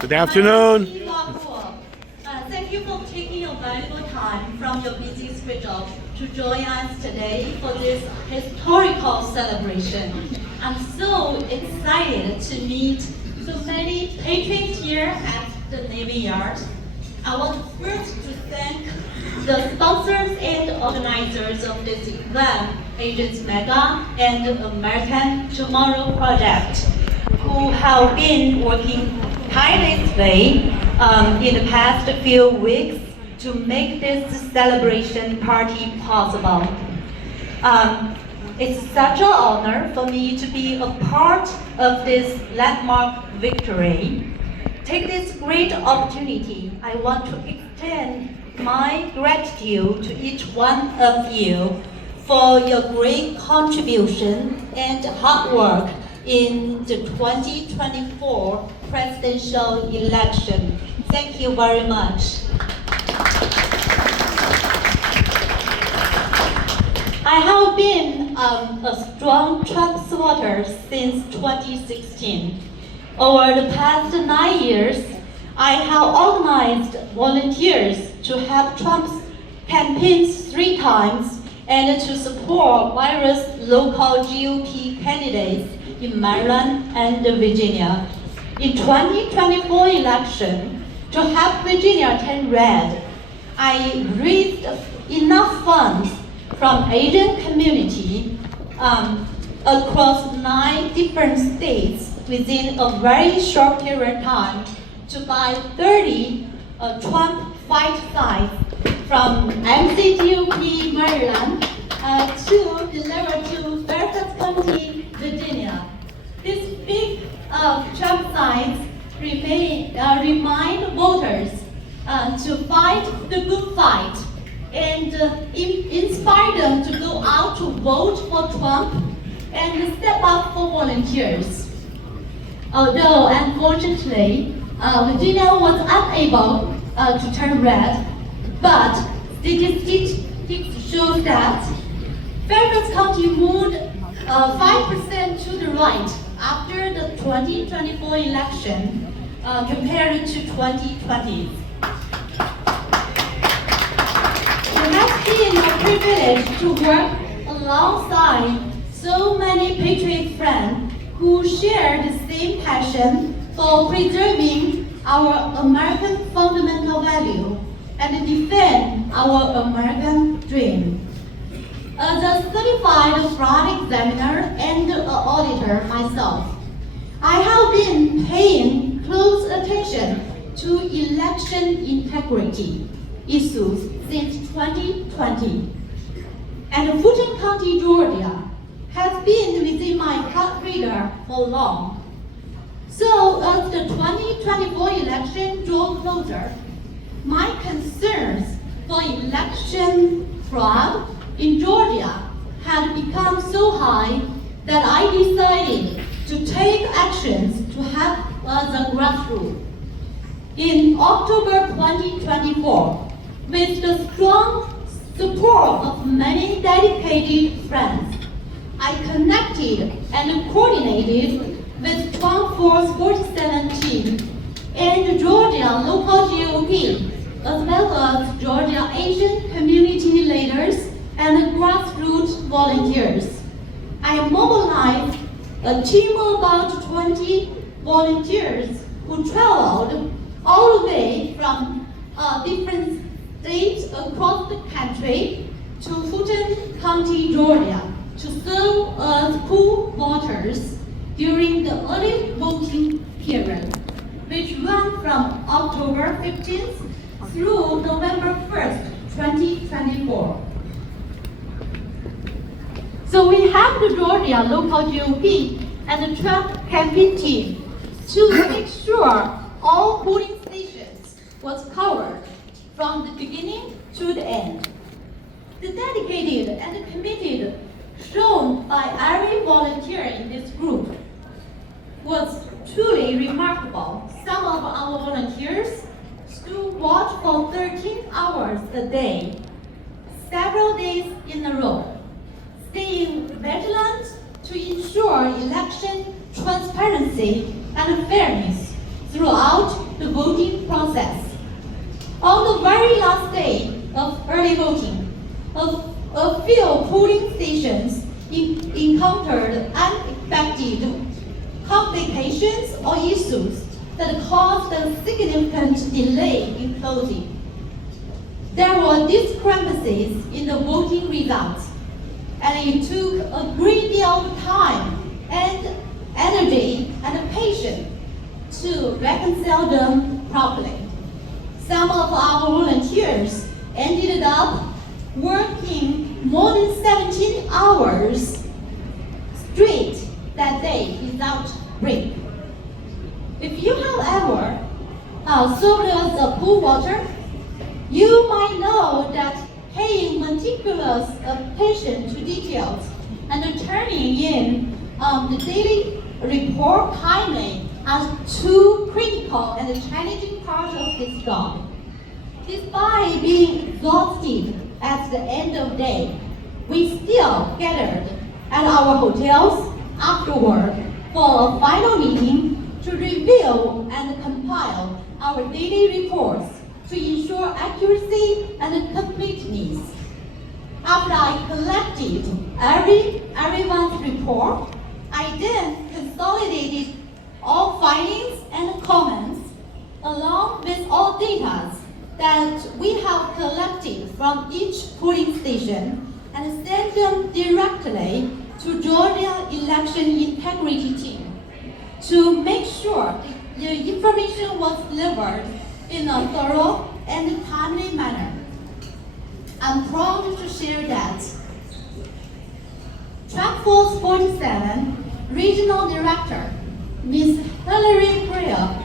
Good afternoon. Thank you for taking your valuable time from your busy schedule to join us today for this historical celebration. I'm so excited to meet so many patrons here at the Navy Yard. I want first to thank the sponsors and organizers of this event, Agents Mega and American Tomorrow Project, who have been working tirelessly in the past few weeks to make this celebration party possible. It's such an honor for me to be a part of this landmark victory. Take this great opportunity, I want to extend my gratitude to each one of you for your great contribution and hard work in the 2024 presidential election. Thank you very much. I have been a strong Trump supporter since 2016. Over the past 9 years, I have organized volunteers to help Trump's campaigns 3 times and to support various local GOP candidates in Maryland and Virginia. In 2024 election, to help Virginia turn red, I raised enough funds from Asian community across 9 different states within a very short period of time to buy 30 Trump fight signs from MCGOP Maryland to deliver to Fairfax County, Virginia. These big Trump signs remind voters to fight the good fight and inspire them to go out to vote for Trump and step up for volunteers. Although, unfortunately, Virginia was unable to turn red, but statistics show that Fairfax County moved 5% to the right after the 2024 election compared to 2020. It has been a privilege to work alongside so many Patriot friends who share the same passion for preserving our American fundamental value and defend our American dream. As a certified fraud examiner and auditor myself, I have been paying close attention to election integrity issues since 2020. And Fulton County, Georgia has been within my heart radar for long. So as the 2024 election drew closer, my concerns for election fraud in Georgia had become so high that I decided to take actions to help the grassroots. In October 2024, with the strong support of many dedicated friends, I connected and coordinated with Trump Force 47 team and Georgia local GOP, as well as Georgia Asian community leaders and grassroots volunteers. I mobilized a team of about 20 volunteers who traveled all the way from different states across the country to Fulton County, Georgia, to serve as poll voters during the early voting period, which ran from October 15th through November 1st, 2024. So we have the Georgia local GOP and the Trump campaign team to make sure all polling stations was covered from the beginning to the end. The dedicated and committed shown by every volunteer in this group was truly remarkable. Some of our volunteers stood watch for 13 hours a day, several days in a row, staying vigilant to ensure election transparency and fairness throughout the voting process. On the very last day of early voting, a few polling stations encountered unexpected complications or issues that caused a significant delay in closing. There were discrepancies in the voting results, and it took a great deal of time and energy and patience to reconcile them properly. Some of our volunteers ended up working more than 17 hours straight that day without break. If you have ever served as a pool watcher, you might know that paying meticulous attention to details and turning in the daily report timely are two critical and challenging parts of this job. Despite being exhausted at the end of the day, we still gathered at our hotels afterward for a final meeting to review and compile our daily reports to ensure accuracy and completeness. After I collected everyone's report, I then consolidated all findings and comments along with all data that we have collected from each polling station and sent them directly to Georgia Election Integrity Team to make sure the information was delivered in a thorough and timely manner. I'm proud to share that Track Force 47 Regional Director, Ms. Hilary Greer,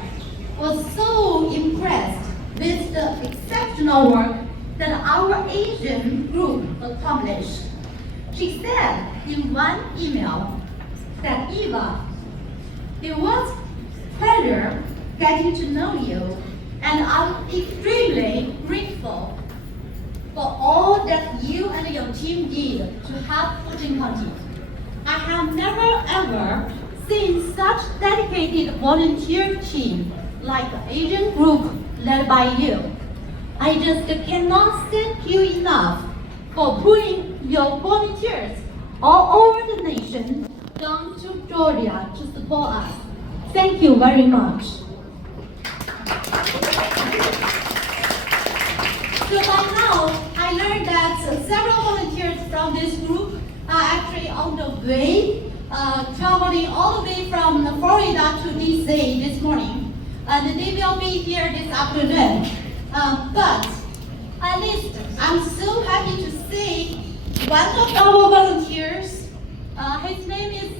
was so impressed with the exceptional work that our Asian group accomplished. She said in one email that Eva, it was a pleasure getting to know you, and I'm extremely grateful for all that you and your team did to help Fulton County. I have never ever seen such dedicated volunteer team like the Asian group led by you. I just cannot thank you enough for putting your volunteers all over the nation down to Georgia to support us. Thank you very much. So by now, I learned that several volunteers from this group are actually on the way, traveling all the way from Florida to DC this morning. And they will be here this afternoon. But at least I'm so happy to see one of our volunteers. His name is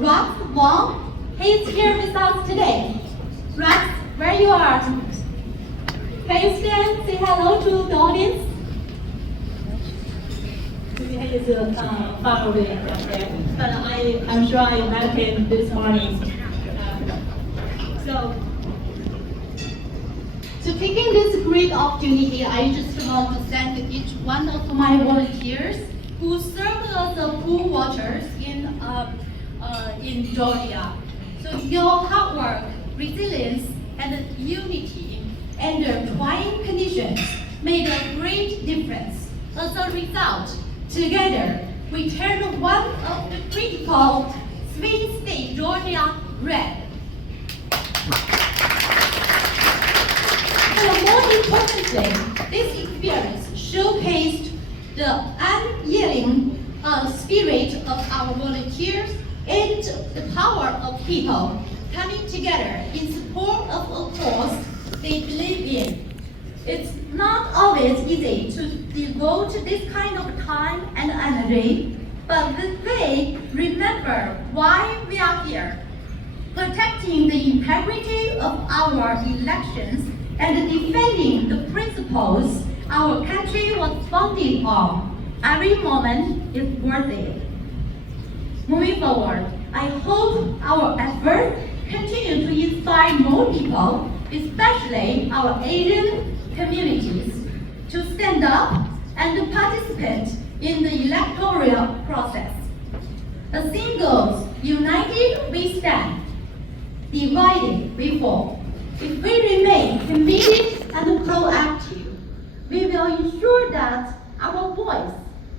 Rex Wong. He's here with us today. Rex, where you are? Can you stand, say hello to the audience? He is far away from there, but I'm sure I met him this morning. So taking this great opportunity, I just want to thank each one of my volunteers who served as the pool watchers in Georgia. So your hard work, resilience, and unity under trying conditions made a great difference. As a result, together, we turned one of the critical swing state, Georgia, red. But more importantly, this experience showcased the unyielding spirit of our volunteers and the power of people coming together in support of a cause they believe in. It's not always easy to devote this kind of time and energy, but they remember why we are here, protecting the integrity of our elections and defending the principles our country was founded on. Every moment is worth it. Moving forward, I hope our efforts continue to inspire more people, especially our Asian communities, to stand up and participate in the electoral process. The saying goes, united we stand, divided we fall. If we remain committed and proactive, we will ensure that our voice,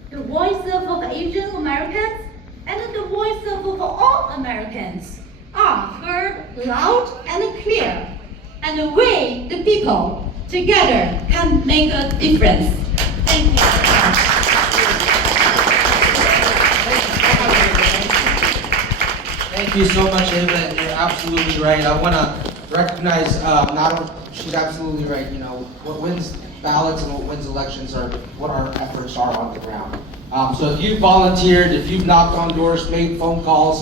the voice of Asian Americans, and the voice of all Americans are heard loud and clear, and we, the people, together can make a difference. Thank you very much. Thank you so much, Ava, and you're absolutely right. I want to recognize, she's absolutely right. You know, what wins ballots and what wins elections are what our efforts are on the ground. So if you volunteered, if you've knocked on doors, made phone calls,